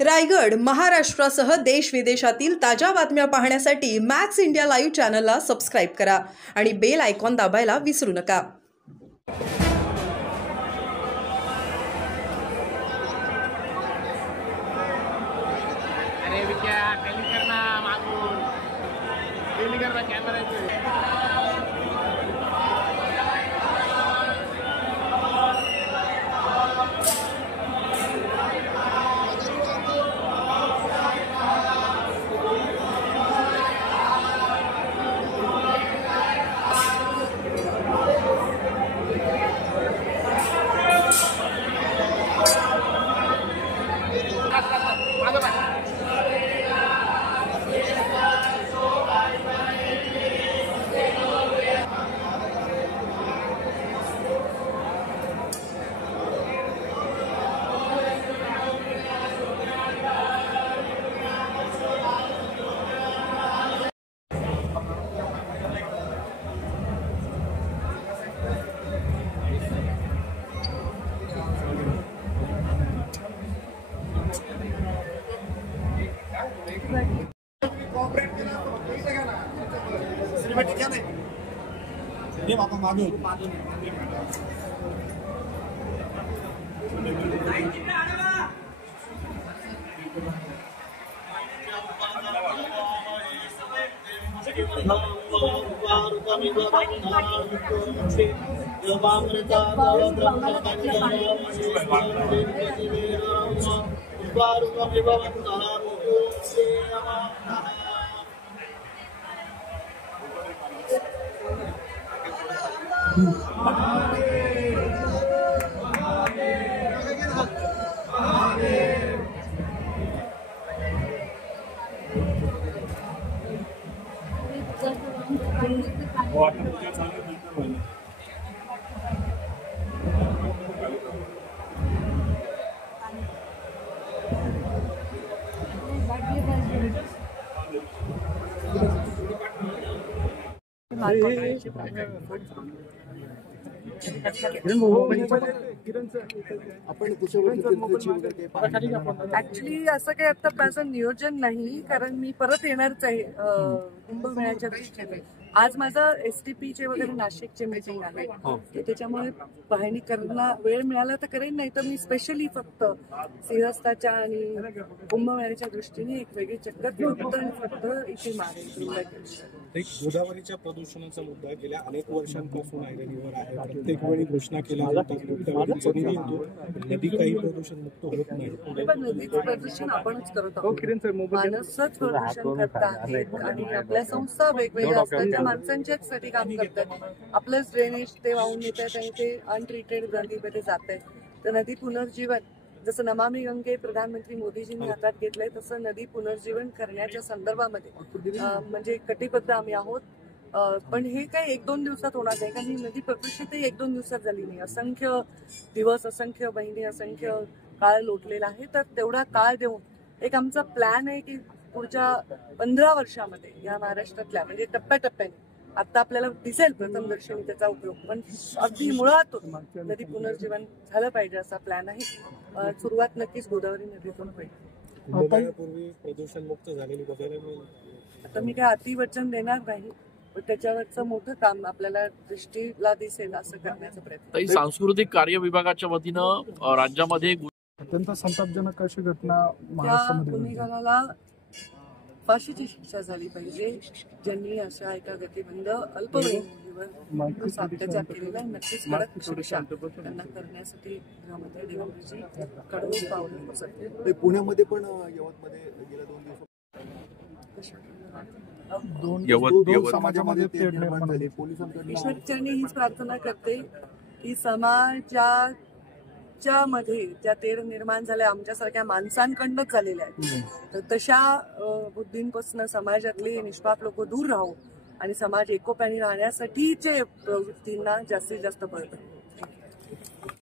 रायगड, महाराष्ट्रासह देश विदेशातील ताज्या बातम्या पाहण्यासाठी मॅक्स इंडिया लाईव्ह चॅनलला सबस्क्राइब करा आणि बेल आयकॉन दाबायला विसरू नका। अरे विचार कॅमेरा करना मागून कॅमेरा ऍक्च्युली असं काही आता माझं नियोजन नाही, कारण मी परत येणारच आहे कुंभमेळ्याच्या दृष्टीने। आज माझं STPचे वगैरे नाशिकचे मीटिंग आहे, त्याच्यामुळे पाहणी करण्याला वेळ मिळाला तर करेन, नाही तर मी स्पेशली फक्त सिंहस्थाच्या आणि कुंभमेळ्याच्या दृष्टीने एक वेगळी चक्कर फक्त इथे मारेल। गोदावरीच्या प्रदूषणाचा मुद्दा गेल्या अनेक वर्षांपासून ऐरणीवर आहे। प्रत्येक वेळी घोषणा केल्या जातात, नदी काही प्रदूषण मुक्त होत नाही। पण नदीचं प्रदूषण आपणच करत आहोत, माणसंच प्रदूषण करत आहेत आणि आपल्या संस्था वेगवेगळ्या असतात त्या माणसांच्याच साठी काम करतात। आपलंच ड्रेनेज ते वाहून येतात आणि ते अनट्रीटेड नदीमध्ये जात आहे। तर नदी पुनर्जीवन जसं नमामि गंगे प्रधानमंत्री मोदीजींनी हातात घेतलंय, तसं नदी पुनर्जीवन करण्याच्या संदर्भामध्ये म्हणजे कटिबद्ध आम्ही आहोत। पण हे काही 1-2 दिवसात होणार नाही, कारण ही नदी प्रदूषितही 1-2 दिवसात झाली नाही। असंख्य दिवस, असंख्य महिने, असंख्य काळ लोटलेला आहे। तर तेवढा काळ देऊन एक आमचा प्लॅन आहे की पुढच्या 15 वर्षामध्ये या महाराष्ट्रातल्या म्हणजे टप्प्याटप्प्याने आता आपल्याला दिसेल प्रथम दर्शनी त्याचा उपयोग, पण अगदी मुळातून नदी पुनर्जीवन झालं पाहिजे असा प्लॅन आहे। सुरुवात नक्कीच गोदावरी नदीतून होईल। कुंभमेळ्यापूर्वी प्रदूषण मुक्त झालेली बघायला मिळेल। आता मी काय अतिवचन देणार नाही, पण त्याच्यावरचं मोठं काम आपल्याला दृष्टीला दिसेल असं करण्याचा प्रयत्न। सांस्कृतिक कार्य विभागाच्या वतीनं राज्यामध्ये अत्यंत संतापजनक अशी घटना महाराष्ट्रामध्ये गुन्हेगाराला फाशीची शिक्षा झाली पाहिजे, ज्यांनी अशा एका गतिबंध अल्पवयीन अत्याचार केलेला आहे। नक्कीच कडक शिक्षा त्यांना करण्यासाठी गृहमंत्री देवेंद्रजी कडक पावले उचलले। पुण्यामध्ये पण यवतमध्ये गेल्या 2 दिवसात समाजामध्ये तेढ निर्माण झाली। ईश्वरचरणी हीच प्रार्थना करते की समाजाच्या मध्ये ज्या तेढ निर्माण झाल्या आमच्यासारख्या माणसांकडनंच झालेल्या आहेत, तर तशा बुद्धींपासून समाजातली निष्पाप लोक दूर राहू आणि समाज एकोप्याने राहण्यासाठीचे प्रवृत्तींना जास्तीत जास्त बळ